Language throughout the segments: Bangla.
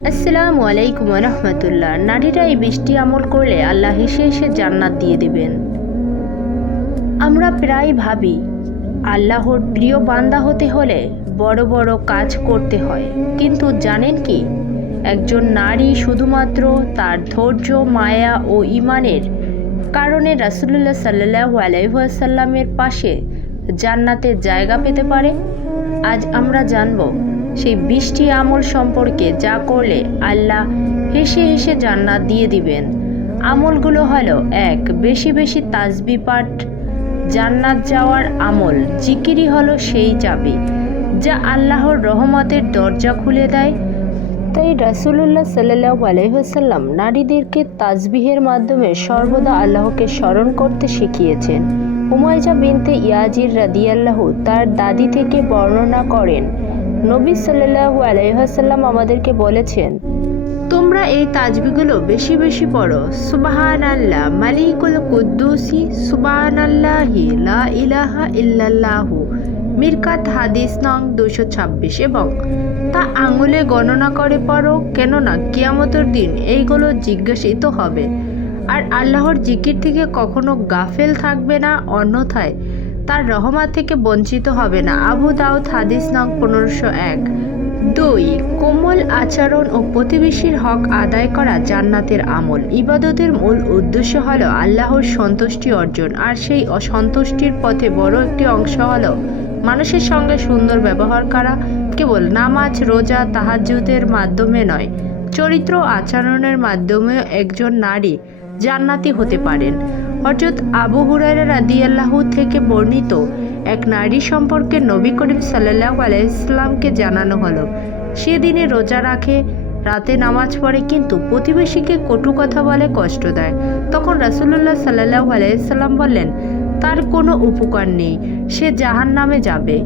আসসালামু আলাইকুম রহমতুল্লাহ। নারীরা এই বৃষ্টি আমল করলে আল্লাহ হেসে হেসে জান্নাত দিয়ে দিবেন। আমরা প্রায় ভাবি, আল্লাহর প্রিয় বান্দা হতে হলে বড় বড় কাজ করতে হয়। কিন্তু জানেন কি, একজন নারী শুধুমাত্র তার ধৈর্য, মায়া ও ইমানের কারণে রাসুলুল্লাহ সাল্লাহ আলাইসাল্লামের পাশে জান্নাতে জায়গা পেতে পারে? আজ আমরা জানব সেই বৃষ্টি আমল সম্পর্কে যা করলে আল্লাহ হেসে হেসে জান্নাত দিয়ে দিবেন। আমলগুলো হলো, এক, বেশি বেশি তাজবি পাঠ, জান্নাত যাওয়ার আমল। জিকিরি হলো সেই চাবি, যা আল্লাহর রহমতের দরজা খুলে দেয়। তাই রাসুলুল্লাহ সাল্লাহ আলহিহাসাল্লাম নারীদেরকে তাজবিহের মাধ্যমে সর্বদা আল্লাহকে স্মরণ করতে শিখিয়েছেন। উমাইজা বিনতে ইয়াজির রাদিয়াল্লাহু তার দাদি থেকে বর্ণনা করেন নবী সাল্লাহু আলহিহাসাল্লাম আমাদেরকে বলেছেন, তোমরা এই তাজবিগুলো বেশি বেশি পড়ো। সুবাহান আল্লাহ মালিকুল কুদ্দুসি সুবাহান আল্লাহি লা ইলাহা ইল্লাল্লাহু, মিরকাত হাদিস নং দুশো ছাব্বিশ এবং তা আঙুলে গণনা করে পড়ো, কেননা কিয়ামতের দিন এইগুলো জিজ্ঞাসিত হবে। আর আল্লাহর জিকির থেকে কখনো গাফেল থাকবে না, অন্যথায় তার রহমত থেকে বঞ্চিত হবে না। আবু দাউদ হাদিস নং পনেরোশো এক। দুই, কোমল আচরণ ও প্রতিবেশীর হক আদায় করা জান্নাতের আমল। ইবাদতের মূল উদ্দেশ্য হল আল্লাহর সন্তুষ্টি অর্জন, আর সেই অসন্তুষ্টির পথে বড় একটি অংশ হল মানুষের সঙ্গে সুন্দর ব্যবহার করা। কেবল নামাজ, রোজা, তাহাজ্জুদের মাধ্যমে নয়, চরিত্র আচরণের মাধ্যমেও একজন নারী জান্নাতি হতে পারেন। হজরত আবু হুরায়রা রাদিয়াল্লাহু থেকে বর্ণিত এক নারী সম্পর্কে নবী করিম সাল্লাহ আলাইসলামকে জানানো হলো। সেদিনে রোজা রাখে, রাতে নামাজ পড়ে কিন্তু প্রতিবেশীকে কটু কথা বলে কষ্ট দেয়। তখন রাসুল্লাহ সাল্লাহ আলাইসাল্লাম বললেন, তার কোনো উপকার নেই, সে জাহান নামে যাবে।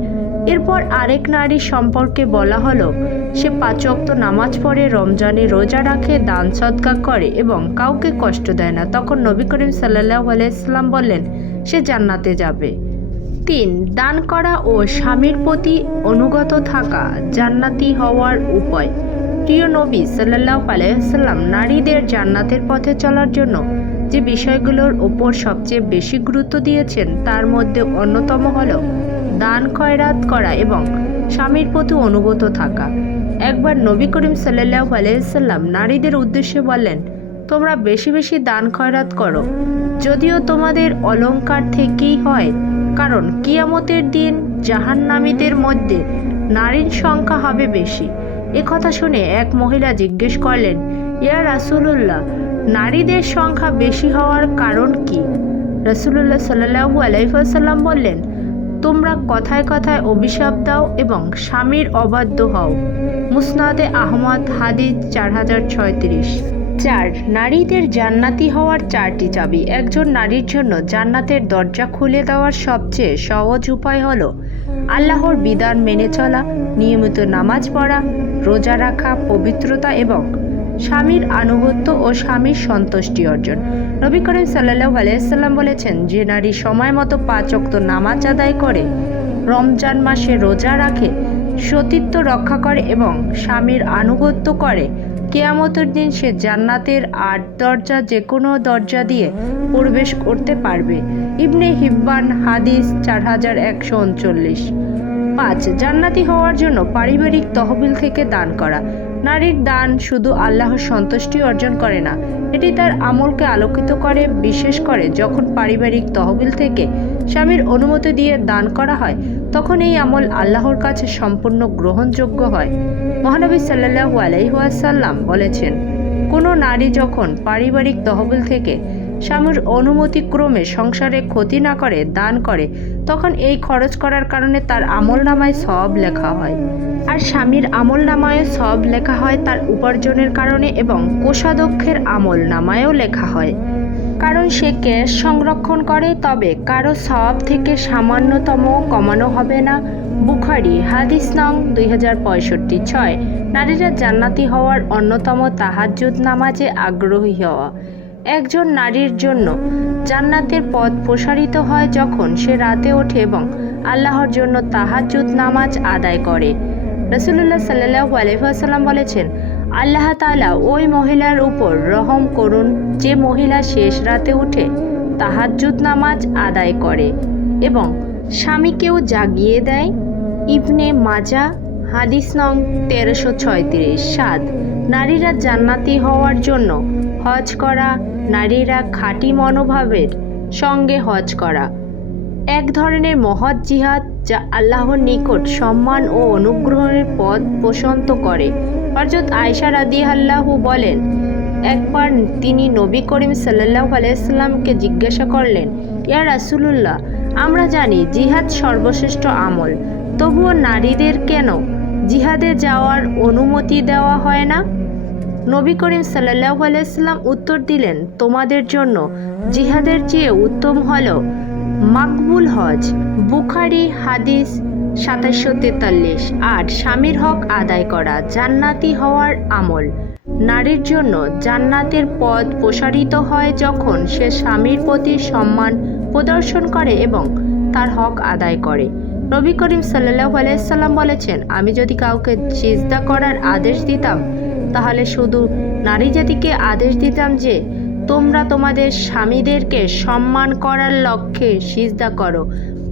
এরপর আরেক নারী সম্পর্কে বলা হলো, সে পাঁচক্ত নামাজ পড়ে রমজানে রোজা রাখে, দান সৎকা করে এবং কাউকে কষ্ট দেয় না। তখন নবী করিম সাল্লাহ আলাইসাল্লাম বললেন, সে জান্নাতে যাবে। তিন, দান করা ও স্বামীর প্রতি অনুগত থাকা জান্নাতি হওয়ার উপায়। প্রিয় নবী সাল্লাহ আলাইসাল্লাম নারীদের জান্নাতের পথে চলার জন্য যে বিষয়গুলোর ওপর সবচেয়ে বেশি গুরুত্ব দিয়েছেন, তার মধ্যে অন্যতম হল দান খয়রাত করা এবং স্বামীর প্রতি অনুগত থাকা। একবার নবী করিম সাল্লাহ আলাইসাল্লাম নারীদের উদ্দেশ্যে বলেন তোমরা বেশি বেশি দান খয়রাত করো। যদিও তোমাদের অলংকার থেকেই হয়, কারণ কিয়ামতের দিন জাহান্নামীদের মধ্যে নারীর সংখ্যা হবে বেশি। কথা শুনে এক মহিলা জিজ্ঞেস করলেন, ইয়া রাসুলুল্লাহ, নারীদের সংখ্যা বেশি হওয়ার কারণ কি? রাসুলুল্লাহ সাল্লাহু আলাইসাল্লাম বললেন তোমরা কথায় কথায় অভিশাপ দাও এবং স্বামীর অবাধ্য হও। মুসনাদে আহমদ, হাদিস চার হাজার ছয়ত্রিশ। চার, নারীদের জান্নাতি হওয়ার চারটি চাবি। একজন নারীর জন্য জান্নাতের দরজা খুলে দেওয়ার সবচেয়ে সহজ উপায় হলো আল্লাহর বিধান মেনে চলা, নিয়মিত নামাজ পড়া, রোজা রাখা, পবিত্রতা এবং স্বামীর আনুগত্য ও স্বামীর সন্তুষ্টি অর্জন। নবী করিম সাল্লাহ আলাইসাল্লাম বলেছেন, যে নারী সময় মতো পাঁচ অক্ত নামাজ আদায় করে, রমজান মাসে রোজা রাখে, সতীত্ব রক্ষা করে এবং স্বামীর আনুগত্য করে, কেয়ামতের দিন সে জান্নাতের আট দরজা যে কোনো দরজা দিয়ে প্রবেশ করতে পারবে। ইবনে হিব্বান, হাদিস চার হাজার একশো উনচল্লিশ। পাঁচ, জান্নাতি হওয়ার জন্য পারিবারিক তহবিল থেকে দান করা। নারীর দান শুধু আল্লাহর সন্তুষ্টি অর্জন করে না, এটি তার আমলকে আলোকিত করে, বিশেষ করে যখন পারিবারিক তহবিল থেকে স্বামীর অনুমতি দিয়ে দান করা হয়, তখন এই আমল আল্লাহর কাছে সম্পূর্ণ গ্রহণযোগ্য হয়। মহানবী সাল্লাহু আলাইহাসাল্লাম বলেছেন, কোনো নারী যখন পারিবারিক তহবিল থেকে স্বামীর অনুমতিক্রমে সংসারে ক্ষতি না করে, দান করে, তখন এই খরচ করার কারণে তার আমল নামায় সব লেখা হয়। আর স্বামীর আমল নামায় সব লেখা হয় তার উপার্জনের কারণে এবং কোষাধ্যক্ষের আমল নামায়ও লেখা হয়। কারণ সে ক্যাশ সংরক্ষণ করে, তবে কারও সব থেকে সামান্যতম কমানো হবে না। বুখারি, হাদিস নং দুই হাজার পঁয়ষট্টি ছয়। নারীরা জান্নাতি হওয়ার অন্যতম তাহাজ্জুদ নামাজে আগ্রহী হওয়া। একজন নারীর জন্য। জান্নাতের পথ প্রসারিত হয় যখন সে রাতে ওঠে এবং আল্লাহর জন্য তাহাজ্জুদ নামাজ আদায় করে। রসুল্লাহ সাল্লাহ আলহাম বলেছেন, আল্লাহ তাআলা ওই মহিলার উপর রহম করুন, যে মহিলা শেষ রাতে উঠে তাহাজ্জুদ নামাজ আদায় করে এবং স্বামীকেও জাগিয়ে দেয়। ইবনে মাজা, হাদিস নং তেরোশো ছয়ত্রিশ সাত। নারীরা জান্নাতি হওয়ার জন্য হজ করা, নারীরা খাঁটি মনোভাবের সঙ্গে হজ করা। এক ধরনের মহৎ জিহাদ যা আল্লাহর নিকট সম্মান ও অনুগ্রহের পথ পোষন্ত করে। হরজত আয়সা রাদি আল্লাহু বলেন, একবার তিনি নবী করিম সাল্লাহ আলাইসাল্লামকে জিজ্ঞাসা করলেন, ইয়া রাসুলুল্লাহ, আমরা জানি জিহাদ সর্বশ্রেষ্ঠ আমল, তবুও নারীদের কেন? জিহাদে যাওয়ার অনুমতি দেওয়া হয় না? নবী করিম সাল্লাহ আলাইসাল্লাম উত্তর দিলেন, তোমাদের জন্য জিহাদের চেয়ে উত্তম হল মাকবুল হজ। বুখারি, হাদিস সাতাশশো তেতাল্লিশ। আর স্বামীর হক আদায় করা, জান্নাতি হওয়ার আমল। নারীর জন্য জান্নাতের পথ প্রসারিত হয় যখন সে স্বামীর প্রতি সম্মান প্রদর্শন করে এবং তার হক আদায় করে। নবী করিম সাল্লাহ আলাইসাল্লাম বলেছেন, আমি যদি কাউকে সিজদা করার আদেশ দিতাম তাহলে শুধু নারী জাতিকে আদেশ দিতাম যে, তোমরা তোমাদের স্বামীদেরকে সম্মান করার লক্ষ্যে সিজদা করো।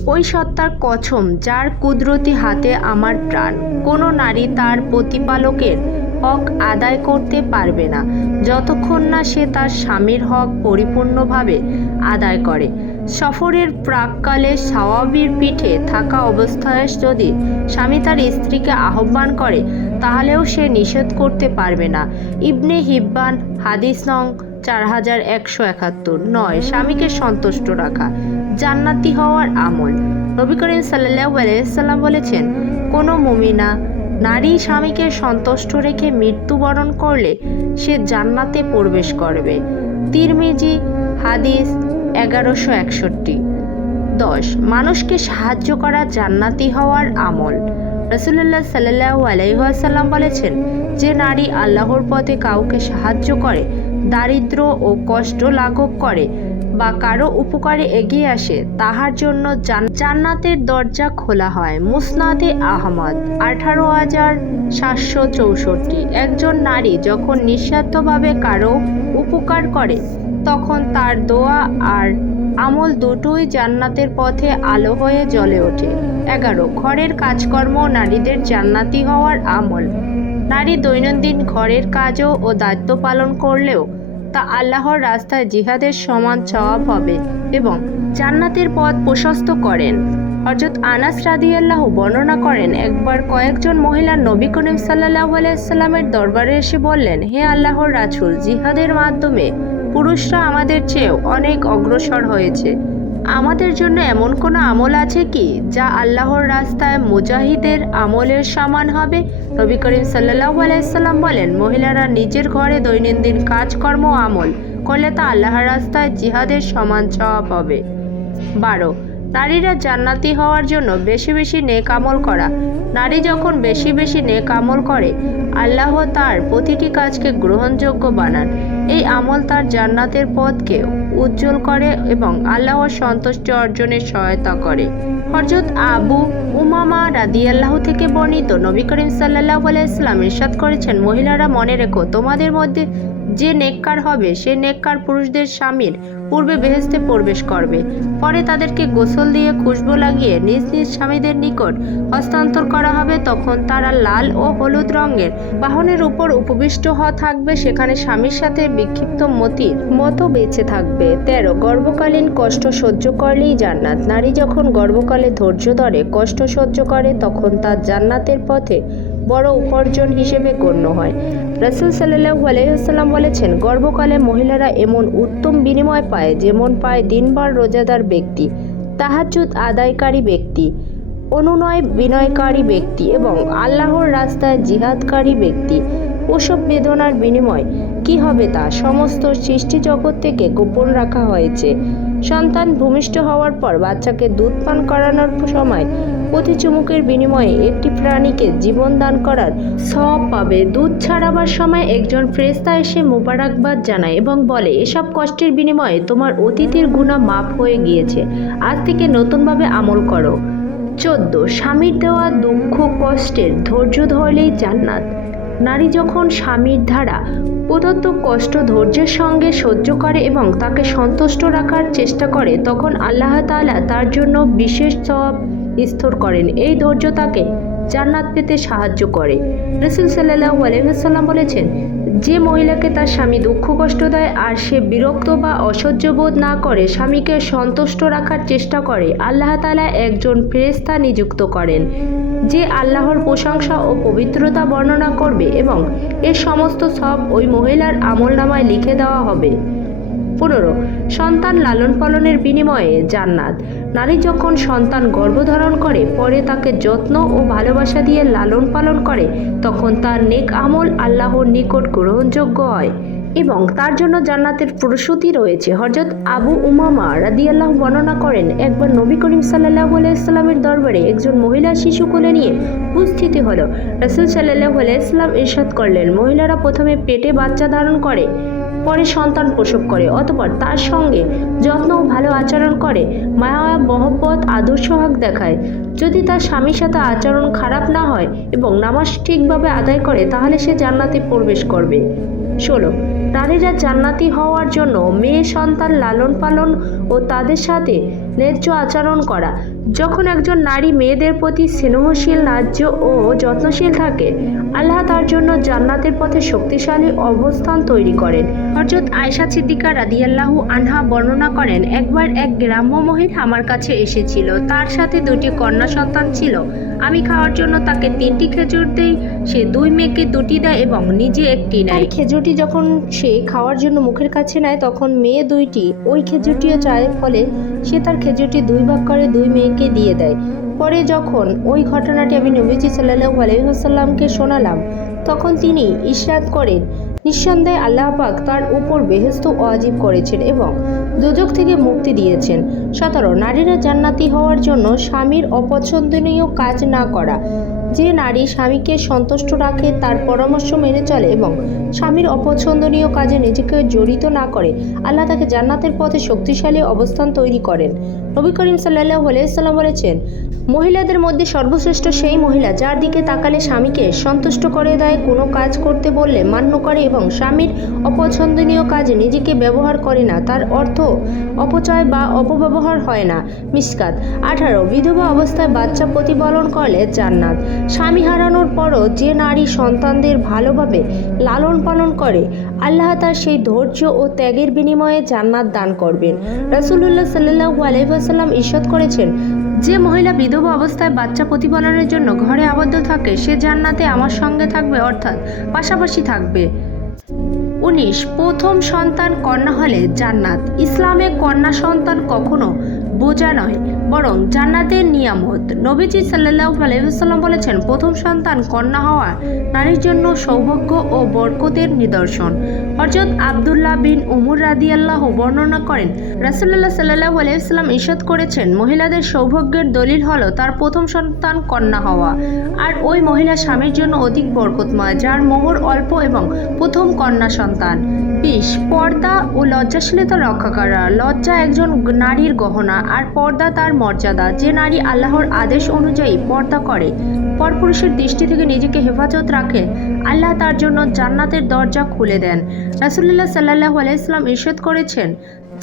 ওই সত্তার কছম যার কুদরতি হাতে আমার প্রাণ, কোনো নারী তার প্রতিপালকের হক আদায় করতে পারবে না, যতক্ষণ না সে তার স্বামীর হক পরিপূর্ণভাবে আদায় করে। সফরের প্রাককালে স্বাভাবির পিঠে থাকা অবস্থায় যদি স্বামী তার স্ত্রীকে আহ্বান করে, তাহলেও সে নিষেধ করতে পারবে না। ইবনে হিব্বান, হাদিস নং চার হাজার একশো একাত্তর। নয়, স্বামীকে সন্তুষ্ট রাখা, জান্নাতি হওয়ার আমল। নবী করিম সাল্লাহ আলাইসাল্লাম বলেছেন, কোনো মুমিনা, নারী স্বামীকে সন্তুষ্ট রেখে মৃত্যুবরণ করলে সে জান্নাতে প্রবেশ করবে। তিরমিজি, হাদিস এগারোশো একষট্টি। দশ, মানুষকে সাহায্য করা জান্নাতি হওয়ার আমল। রসুল্লাহ সাল্লাহ আলাইসাল্লাম বলেছেন, যে নারী আল্লাহর পথে কাউকে সাহায্য করে দারিদ্র ও কষ্ট লাঘব করে বা কারও উপকারে এগিয়ে আসে, তাহার জন্য জান্নাতের দরজা খোলা হয়। মুসনাদে আহমদ, আঠারো হাজার সাতশো চৌষট্টি। একজন নারী যখন নিঃস্বার্থভাবে কারও উপকার করে তখন তার দোয়া আর আমল দুটোই জান্নাতের পথে আলো হয়ে জ্বলে ওঠে। এগারো, ঘরের কাজকর্ম নারীদের জান্নাতি হওয়ার আমল। নারী দৈনন্দিন ঘরের কাজও ও দায়িত্ব পালন করলেও তা আল্লাহর রাস্তায় জিহাদের সমান সওয়াব হবে এবং জান্নাতের পথ প্রশস্ত করেন। হজরত আনাস রাদিয়াল্লাহু বর্ণনা করেন, একবার কয়েকজন মহিলা নবী করিম সাল্লাহ আলাইসাল্লামের দরবারে এসে বললেন, হে আল্লাহর রাসূল, জিহাদের মাধ্যমে পুরুষরা আমাদের চেয়েও অনেক অগ্রসর হয়েছে। আমাদের জন্য এমন কোনো আমল আছে কি, যা আল্লাহর রাস্তায় মুজাহিদের আমলের সমান হবে? নবী করিম সাল্লাহ আলাইসাল্লাম বলেন, মহিলারা নিজের ঘরে দৈনন্দিন কাজকর্ম আমল করলে তা আল্লাহর রাস্তায় জিহাদের সমান সওয়াব হবে। বারো নারীরা জান্নাতি হওয়ার জন্য বেশি বেশি নেক আমল করা। নারী যখন বেশি বেশি নেক আমল করে, আল্লাহ তার প্রতিটি কাজকে গ্রহণযোগ্য বানান। এই আমল তার জান্নাতের পথকে উজ্জ্বল করে এবং আল্লাহর সন্তুষ্টি অর্জনের সহায়তা করে। হরজত আবু উমামা রাদি রাদিয়াল্লাহ থেকে বর্ণিত নবী করিম সাল্লাহ আলাইসলাম ইরশাদ করেছেন, মহিলারা মনে রেখো, তোমাদের মধ্যে যে নেককার হবে, সে নেককার পুরুষদের স্বামীর পূর্বে বেহেস্তে প্রবেশ করবে। পরে তাদেরকে গোসল দিয়ে খুশবু লাগিয়ে নিজ নিজ স্বামীদের নিকট হস্তান্তর করা হবে। তখন তারা লাল ও হলুদ রঙের বাহনের উপর উপবিষ্ট হওয়া থাকবে। সেখানে স্বামীর সাথে বিক্ষিপ্ত মতির মতো বেঁচে থাকবে। তেরো, গর্ভকালীন কষ্ট সহ্য করলেই জান্নাত। নারী যখন গর্ভকালে ধৈর্য ধরে, কষ্ট সহ্য করে, তখন তার জান্নাতের পথে বড় উপার্জন হিসেবে গণ্য হয়। রসুল সাল্লাহ আলহিহাল্লাম বলেছেন, গর্ভকালে মহিলারা এমন উত্তম বিনিময় পায় যেমন পায় দিনবার রোজাদার ব্যক্তি তাহাজুদ আদায়কারী ব্যক্তি, অনুনয় বিনয়কারী ব্যক্তি এবং আল্লাহর রাস্তায় জিহাদকারী ব্যক্তি। ওসব বেদনার বিনিময় কি হবে তা সমস্ত সৃষ্টি জগৎ থেকে গোপন রাখা হয়েছে। সন্তান ভূমিষ্ঠ হওয়ার পর বাচ্চাকে দুধ পান করানোর সময় প্রতি চুমুকের বিনিময়ে একটি প্রাণীকে জীবন দান করার সব পাবে। দুধ ছাড়াবার সময় একজন ফ্রেস্তা এসে মোবারকবাদ জানায় এবং বলে, এসব কষ্টের বিনিময়ে তোমার অতীতের গুণা মাপ হয়ে গিয়েছে। আজ থেকে নতুনভাবে আমল করো। চোদ্দ, স্বামীর দেওয়া দুঃখ কষ্টের ধৈর্য ধরলেই জান্নাত। নারী যখন স্বামীর দ্বারা প্রদত্ত কষ্ট ধৈর্যের সঙ্গে সহ্য করে এবং তাকে সন্তুষ্ট রাখার চেষ্টা করে, তখন আল্লাহ তালা তার জন্য বিশেষ সব স্থির করেন। এই ধৈর্য তাকে জান্নাত পেতে সাহায্য করে। রসুল সাল্লাহ আলহাম বলেছেন যে মহিলাকে তার স্বামী দুঃখ কষ্ট দেয় আর সে বিরক্ত বা অসহ্য বোধ না করে স্বামীকে সন্তুষ্ট রাখার চেষ্টা করে, আল্লাহ তালা একজন ফেরেস্তা নিযুক্ত করেন, যে আল্লাহর প্রশংসা ও পবিত্রতা বর্ণনা করবে এবং এর সমস্ত সব ওই মহিলার আমল নামায় লিখে দেওয়া হবে। পনেরো, সন্তান লালন পালনের বিনিময়ে জান্নাত। নারী যখন সন্তান গর্ভধারণ করে, পরে তাকে যত্ন ও ভালোবাসা দিয়ে লালন পালন করে, তখন তার নেক আমল আল্লাহর নিকট গ্রহণযোগ্য হয় এবং তার জন্য জান্নাতের প্রসূতি রয়েছে। হজরত আবু উমামা রাদিয়াল্লাহ বর্ণনা করেন, একবার নবী করিম সাল্লাহ আলাইস্লামের দরবারে একজন মহিলা শিশু কোলে নিয়ে উপস্থিতি হলো। রসুল সাল্লাহ আলাইস্লাম ইরশাদ করলেন, মহিলারা প্রথমে পেটে বাচ্চা ধারণ করে। পরে সন্তান প্রসব করে, অতপর তার সঙ্গে যত্ন ও ভালো আচরণ করে। মায়া মহব্বত, আদর্শ হক দেখায়। যদি তার স্বামীর সাথে আচরণ খারাপ না হয় এবং নামাজ ঠিকভাবে আদায় করে, তাহলে সে জান্নাতে প্রবেশ করবে। ষোলো, নারীরা জান্নাতি হওয়ার জন্য মেয়ে সন্তান লালন পালন ও তাদের সাথে ন্যায্য আচরণ করা। যখন একজন নারী মেয়েদের প্রতি স্নেহশীল, ন্যায্য ও যত্নশীল থাকে, আল্লাহ তার জন্য জান্নাতের পথে শক্তিশালী অবস্থান তৈরি করেন। হজরত আয়সা সিদ্দিকা রাদিয়াল্লাহু আনহা বর্ণনা করেন, একবার এক গ্রাম্য মহিলা আমার কাছে এসেছিল। তার সাথে দুটি কন্যা সন্তান ছিল। আমি খাওয়ার জন্য তাকে তিনটি খেজুর দেই। সে দুই মেয়েকে দুটি দেয় এবং নিজে একটি নেয়। খেজুরটি যখন সে খাওয়ার জন্য মুখের কাছে নেয়, তখন মেয়ে দুইটি। ওই খেজুরটিও চায় ফলে সে তার খেজুরটি দুই ভাগ করে দুই মেয়েকে দিয়ে দেয়। পরে যখন ওই ঘটনাটি আমি নবীজি সাল্লাহ আলহিহসাল্লামকে শোনালাম, তখন তিনি ইশরাত করেন। নিঃসন্দেহে আল্লাহ পাক তার উপর বেহেস্ত ওয়াজিব করেছেন এবং দুজক থেকে মুক্তি দিয়েছেন। সতেরো নারীরা জান্নাতি হওয়ার জন্য স্বামীর অপছন্দনীয় কাজ না করা যে নারী স্বামীকে সন্তুষ্ট রাখে তার পরামর্শ মেনে চলে এবং স্বামীর অপছন্দনীয় কাজে নিজেকে জড়িত না করে, আল্লাহ তাকে জান্নাতের পথে শক্তিশালী অবস্থান তৈরি করেন। নবী করিম সাল্লাহ আলাইসাল্লাম বলেছেন, মহিলাদের মধ্যে সর্বশ্রেষ্ঠ সেই মহিলা যার দিকে তাকালে স্বামীকে সন্তুষ্ট করে দেয়, কোনো কাজ করতে বললে মান্য করে এবং স্বামীর অপছন্দনীয় কাজে নিজেকে ব্যবহার করে না, তার অর্থ অপচয় বা অপব্যবহার হয় না, মিসকাত। আঠারো, বিধবা অবস্থায় বাচ্চা প্রতিপালন করলে জান্নাত। স্বামী হারানোর পরও যে নারী সন্তানদের ভালোভাবে লালন পালন করে, আল্লাহ তার সেই ধৈর্য ও ত্যাগের বিনিময়ে জান্নাত দান করবেন। রাসুলুল্লাহ সাল্লাহু আলহিহাসাল্লাম ঈশ্বত করেছেন, যে মহিলা বিধবা অবস্থায় বাচ্চা প্রতিপালনের জন্য ঘরে আবদ্ধ থাকে, সে জান্নাতে আমার সঙ্গে থাকবে, অর্থাৎ পাশাপাশি থাকবে। উনিশ, প্রথম সন্তান কন্যা হলে জান্নাত। ইসলামে কন্যা সন্তান কখনো বোঝা নয়। বরং জান্নাতের নিয়ামত। নবীজি সাল্লাহ আলহিহাল্লাম বলেছেন, প্রথম সন্তান কন্যা হওয়া নারীর জন্য সৌভাগ্য ও বরকতের নিদর্শন। হজরত আবদুল্লাহ বিন উমর রাদিয়াল্লাহ বর্ণনা করেন রাসুল্লাহ সাল্লাহ আলহিহাল্লাম ঈশাদ করেছেন, মহিলাদের সৌভাগ্যের দলিল হল তার প্রথম সন্তান কন্যা হওয়া। আর ওই মহিলা স্বামীর জন্য অধিক বরকতময়, যার মোহর অল্প এবং প্রথম কন্যা সন্তান। বিশ, পর্দা ও লজ্জাশীলতা রক্ষা করা। লজ্জা একজন নারীর গহনা, আর পর্দা তার মর্যাদা যে নারী আল্লাহর আদেশ অনুযায়ী পর্দা করে, পরপুরুষের দৃষ্টি থেকে নিজেকে হেফাজত রাখে, আল্লাহ তার জন্য জান্নাতের দরজা খুলে দেন। রাসুল্লাহ সাল্লাহ আলাইসলাম ইরশাদ করেছেন,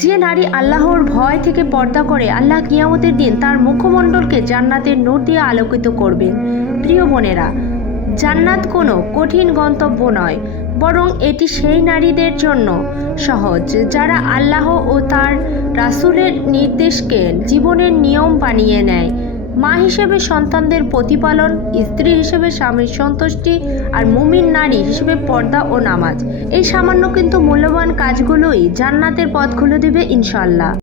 যে নারী আল্লাহর ভয় থেকে পর্দা করে, আল্লাহ কিয়ামতের দিন তার মুখমণ্ডলকে জান্নাতের নূর দিয়ে আলোকিত করবেন প্রিয় বোনেরা, জান্নাত কোনো কঠিন গন্তব্য নয়, বরং এটি সেই নারীদের জন্য সহজ, যারা আল্লাহ ও তার রাসূলের নির্দেশকে জীবনের নিয়ম বানিয়ে নেয়। মা হিসেবে সন্তানদের প্রতিপালন, স্ত্রী হিসেবে স্বামীর সন্তুষ্টি আর মুমিন নারী হিসেবে পর্দা ও নামাজ। এই সামান্য কিন্তু মূল্যবান কাজগুলোই জান্নাতের পথ খুলে দেবে ইনশাল্লাহ